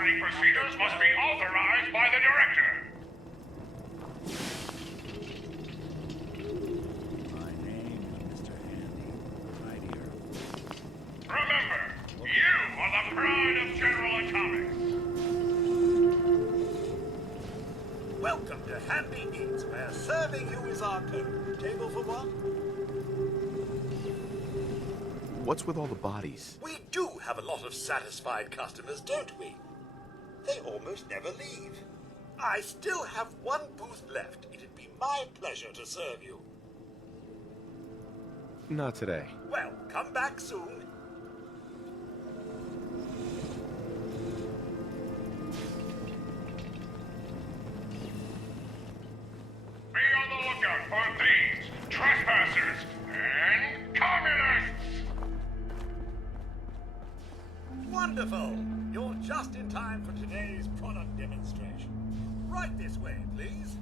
operating procedures must be authorized by the director. My name is Mr. Handy, right here. Remember, you are the pride of General Atomics. Welcome to Handy Eats, where serving you is our code. Table for one? What's with all the bodies? We do have a lot of satisfied customers, don't we? They almost never leave. I still have one booth left. It'd be my pleasure to serve you. Not today. Well, come back soon. Be on the lookout for thieves, trespassers, and communists! Wonderful! You're just in time for today's product demonstration. Right this way, please.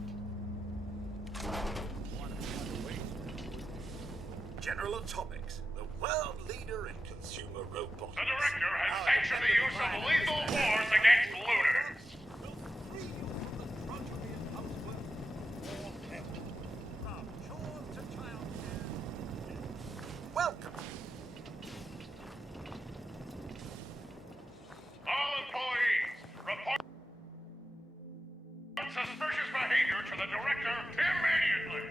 General Atomics, the world leader in consumer robotics. The director has sanctioned the use of lethal force against looters. Will free you from the drudgery of housework forever. From chores to childcare. Welcome. All employees, report suspicious behavior to the director immediately.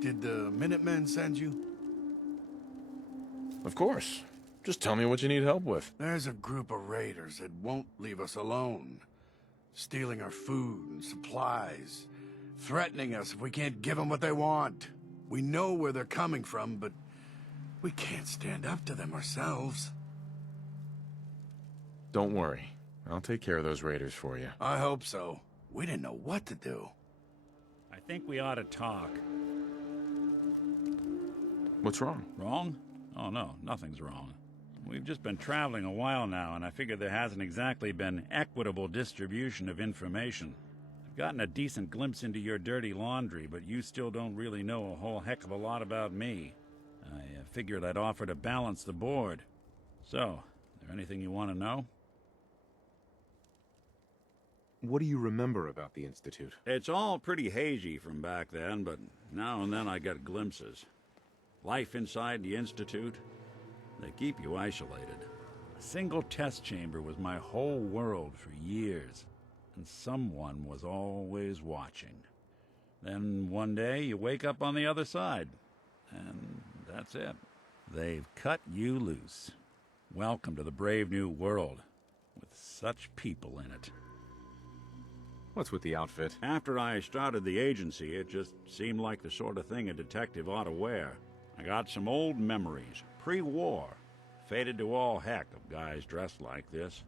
Did the Minutemen send you? Of course. Just tell me what you need help with. There's a group of raiders that won't leave us alone. Stealing our food and supplies. Threatening us if we can't give them what they want. We know where they're coming from, but we can't stand up to them ourselves. Don't worry. I'll take care of those raiders for you. I hope so. We didn't know what to do. I think we ought to talk. What's wrong? Wrong? Oh, no, nothing's wrong. We've just been traveling a while now, and I figure there hasn't exactly been equitable distribution of information. I've gotten a decent glimpse into your dirty laundry, but you still don't really know a whole heck of a lot about me. I figured I'd offer to balance the board. So, is there anything you want to know? What do you remember about the Institute? It's all pretty hazy from back then, but now and then I get glimpses. Life inside the Institute, they keep you isolated. A single test chamber was my whole world for years, and someone was always watching. Then one day you wake up on the other side, and that's it. They've cut you loose. Welcome to the brave new world, with such people in it. What's with the outfit? After I started the agency, it just seemed like the sort of thing a detective ought to wear. I got some old memories, pre-war. Faded to all heck of guys dressed like this,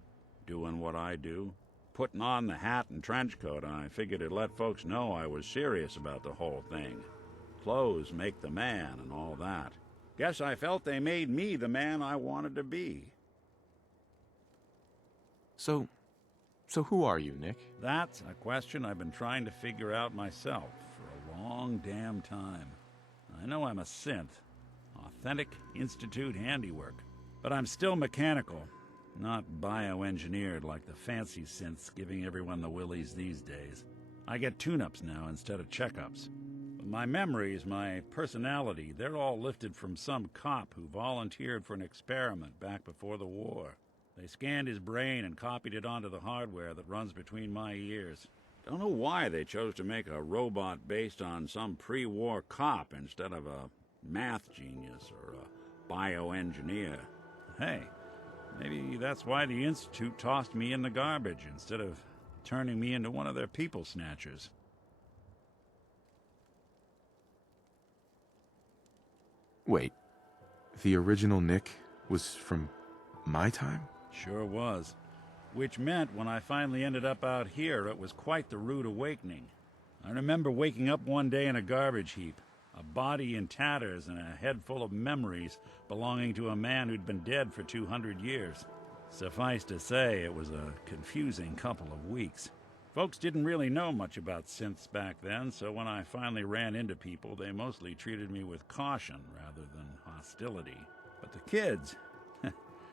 doing what I do. Putting on the hat and trench coat, I figured it'd let folks know I was serious about the whole thing. Clothes make the man and all that. Guess I felt they made me the man I wanted to be. So who are you, Nick? That's a question I've been trying to figure out myself for a long damn time. I know I'm a synth, authentic Institute handiwork, but I'm still mechanical, not bioengineered like the fancy synths giving everyone the willies these days. I get tune-ups now instead of checkups. But my memories, my personality, they're all lifted from some cop who volunteered for an experiment back before the war. They scanned his brain and copied it onto the hardware that runs between my ears. Don't know why they chose to make a robot based on some pre-war cop instead of a math genius or a bioengineer. Hey, maybe that's why the Institute tossed me in the garbage instead of turning me into one of their people snatchers. Wait, the original Nick was from my time? Sure was. Which meant when I finally ended up out here, it was quite the rude awakening. I remember waking up one day in a garbage heap, a body in tatters and a head full of memories belonging to a man who'd been dead for 200 years. Suffice to say, it was a confusing couple of weeks. Folks didn't really know much about synths back then, so when I finally ran into people, they mostly treated me with caution rather than hostility. But the kids,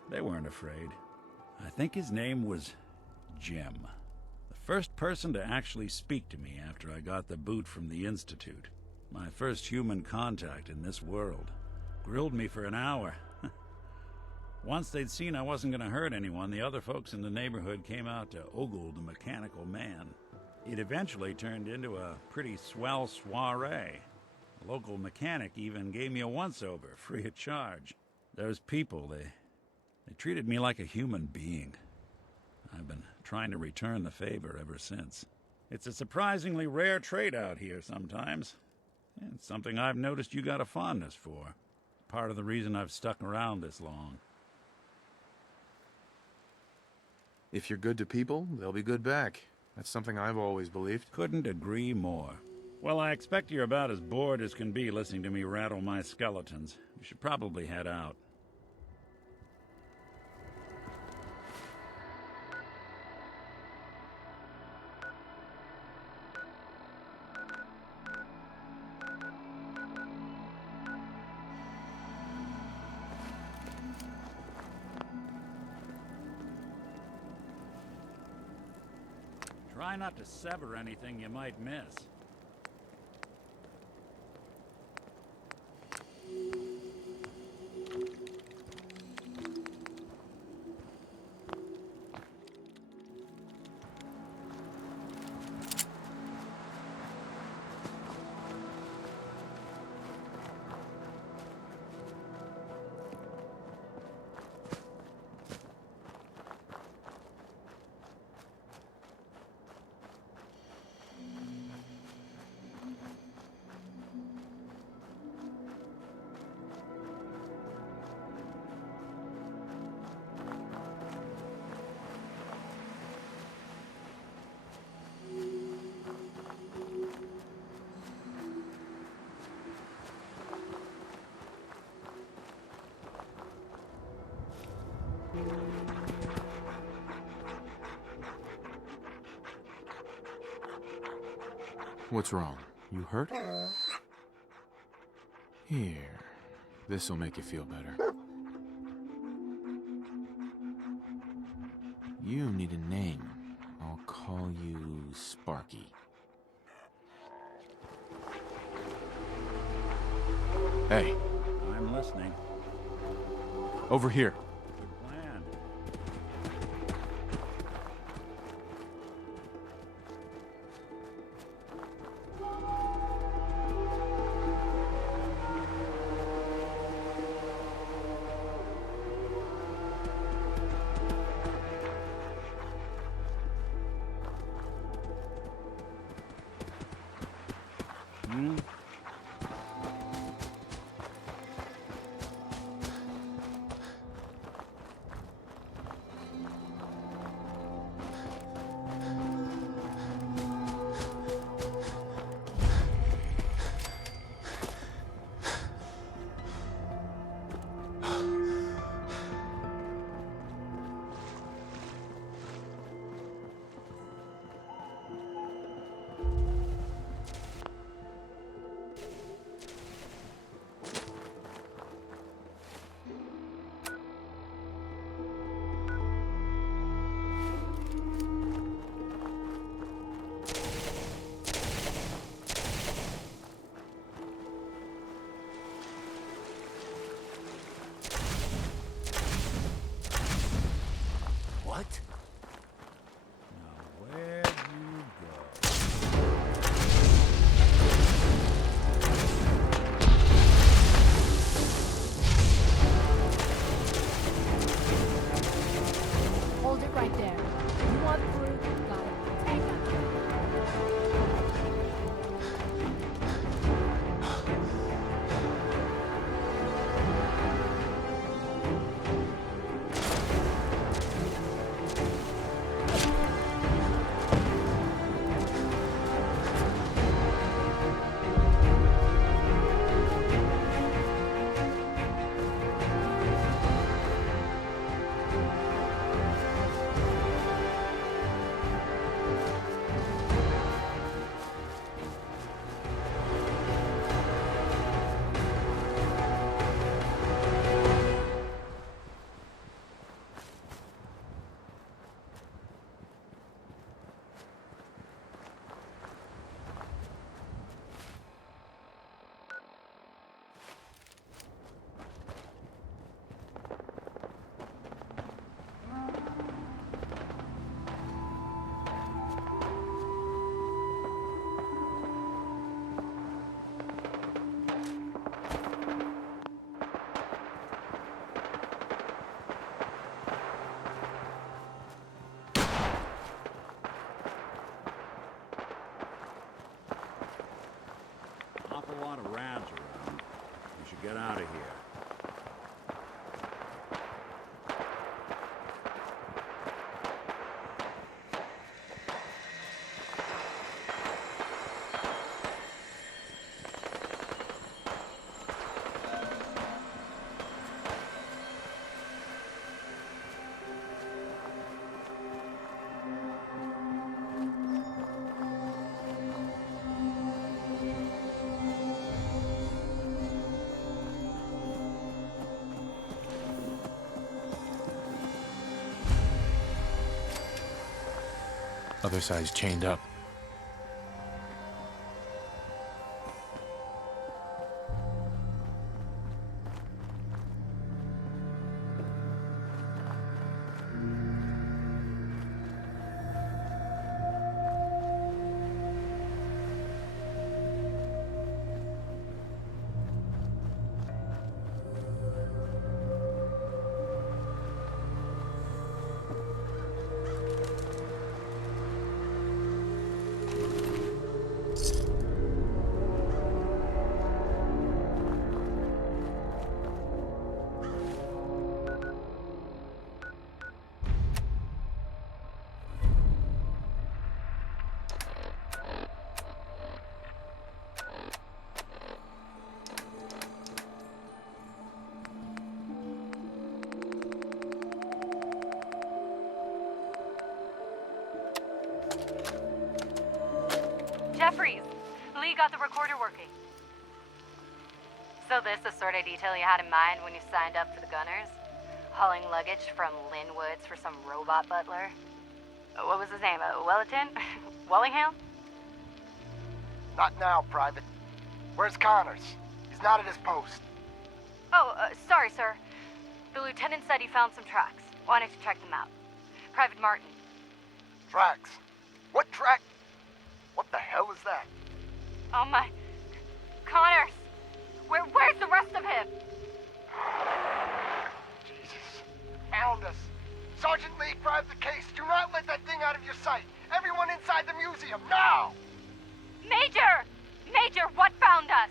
they weren't afraid. I think his name was Jim. The first person to actually speak to me after I got the boot from the Institute. My first human contact in this world. Grilled me for an hour. Once they'd seen I wasn't going to hurt anyone, the other folks in the neighborhood came out to ogle the mechanical man. It eventually turned into a pretty swell soiree. The local mechanic even gave me a once-over, free of charge. Those people, they treated me like a human being. I've been trying to return the favor ever since. It's a surprisingly rare trait out here sometimes. It's something I've noticed you got a fondness for. Part of the reason I've stuck around this long. If you're good to people, they'll be good back. That's something I've always believed. Couldn't agree more. Well, I expect you're about as bored as can be listening to me rattle my skeletons. We should probably head out. Try not to sever anything you might miss. What's wrong? You hurt? Here. This'll make you feel better. You need a name. I'll call you Sparky. Hey, I'm listening. over here. Good plan. Hmm? What? Now, where'd you go? Hold it right there. You want through? Got it. Hang on. Awful lot of rats around. We should get out of here. Other side's chained up. Jeffries, Lee got the recorder working. So this the sort of detail you had in mind when you signed up for the Gunners? Hauling luggage from Linwoods for some robot butler? What was his name? Wellerton? Wellingham? Not now, Private. Where's Connors? He's not at his post. Oh, sorry, sir. The lieutenant said he found some tracks. Wanted to check them out. Private Martin. Tracks? What track? What the hell is that? Oh my... Connors! Where's the rest of him? Jesus. Found us. Sergeant Lee, grab the case. Do not let that thing out of your sight. Everyone inside the museum, now! Major! Major, what found us?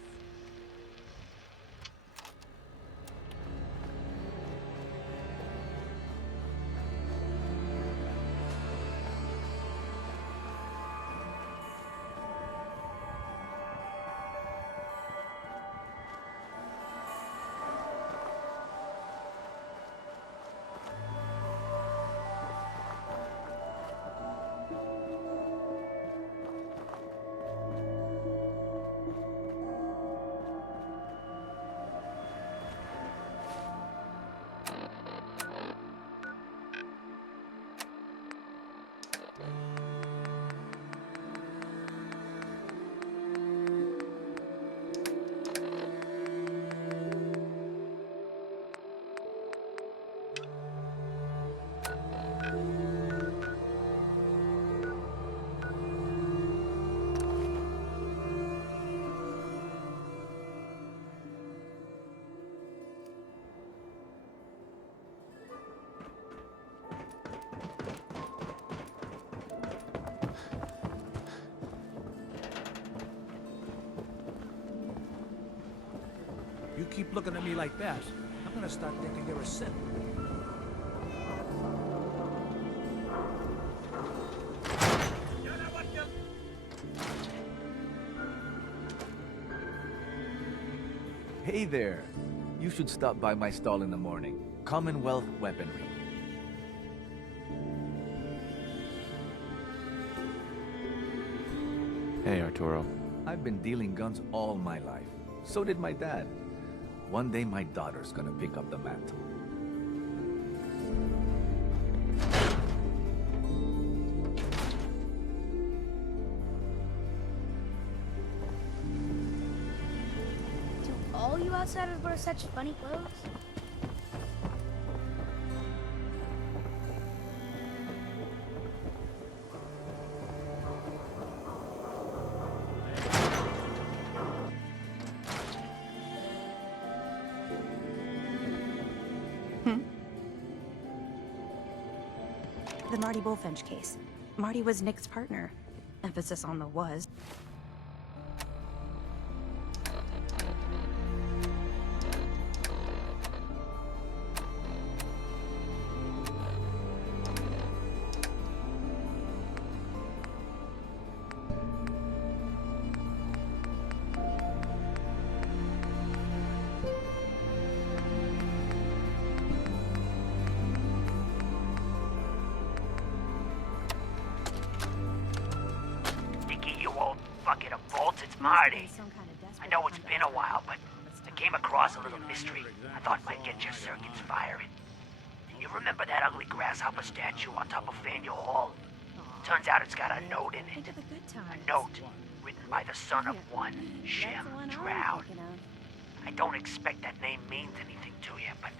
You keep looking at me like that, I'm gonna start thinking you're a simp. Hey there. You should stop by my stall in the morning. Commonwealth Weaponry. Hey, Arturo. I've been dealing guns all my life. So did my dad. One day my daughter's gonna pick up the mantle. Do all you outsiders wear such funny clothes? The Marty Bullfinch case. Marty was Nick's partner. Emphasis on the was. Marty. I know it's been a while, but I came across a little mystery I thought might get your circuits firing. You remember that ugly grasshopper statue on top of Faneuil Hall? Turns out it's got a note in it. A note written by the son of one Shem Droud. I don't expect that name means anything to you, but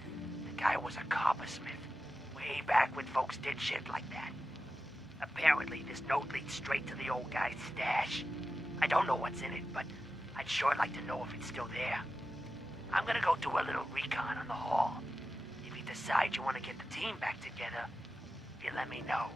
the guy was a coppersmith. Way back when folks did shit like that. Apparently, this note leads straight to the old guy's stash. I don't know what's in it, but I'd sure like to know if it's still there. I'm gonna go do a little recon on the hall. If you decide you want to get the team back together, you let me know.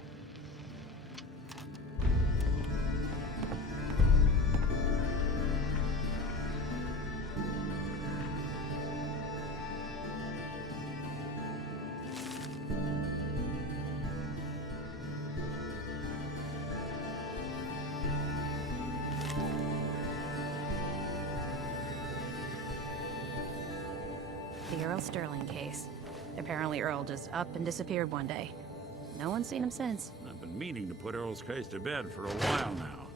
The Earl Sterling case. Apparently Earl just up and disappeared one day. No one's seen him since. I've been meaning to put Earl's case to bed for a while now.